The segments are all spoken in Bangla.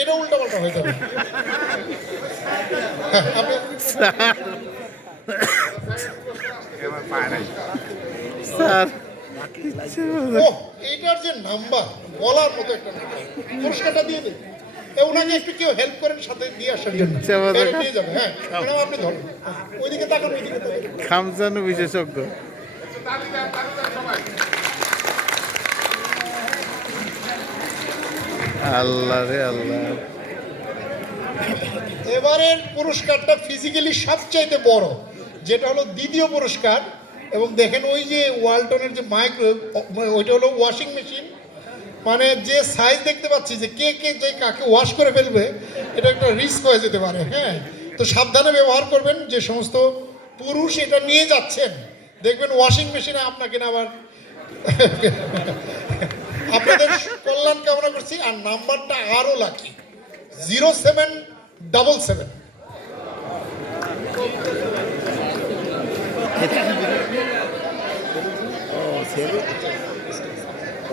এটা উল্টা পাল্টা হয়ে যাবে। আপনি স্যার ও এইটার যে নাম্বার বলার মতো একটা নাম্বার, পুরস্কারটা দিয়ে দিন। ওনাকে একটু কেউ হেল্প করেন সাথে দিয়ে আসার জন্য, বাইরে নিয়ে যাবে। হ্যাঁ ম্যাডাম আপনি ধরুন, ওইদিকে তাকান, ওইদিকে তাকান। খামচানো বিশেষজ্ঞ। আল্লাহ রে আল্লাহ। এবারের পুরস্কারটা ফিজিক্যালি সবচাইতে বড়, যেটা হলো দ্বিতীয় পুরস্কার। এবং দেখেন ওই যে ওয়ালটনের যে মাইক্রো, ওইটা হলো ওয়াশিং মেশিন। মানে যে সাইজ দেখতে পাচ্ছি যে কে কে যে কাকে ওয়াশ করে ফেলবে, এটা একটা রিস্ক হয়ে যেতে পারে। হ্যাঁ, তো সাবধানে ব্যবহার করবেন। যে সমস্ত পুরুষ এটা নিয়ে যাচ্ছেন, দেখবেন ওয়াশিং মেশিনে আপনাকে না আবার আপনাদের কল্যাণ কামনা করছি। আর নাম্বারটা আরও লাকি, 0777।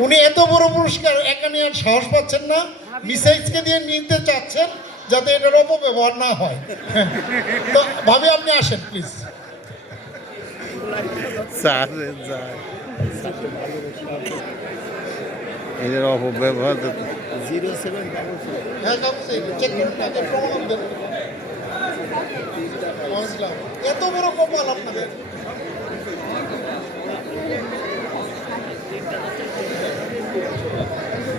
উনি এত বড় পুরস্কার একা নিয়ে আর সাহস পাচ্ছেন না, মিসাইজকে দিয়ে নিতে চাচ্ছেন যাতে এটার অপব্যবহার না হয়। তো ভাবে আপনি আসেন প্লিজ। স্যার যায় এদের অপব্যবহার হ্যাঁ চেক করুন, তাকে প্রমাণ দেন। এত বড় কপাল আপনাদের।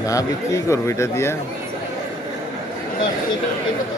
ভাবি কি করবো এটা দিয়া। না, এটা তো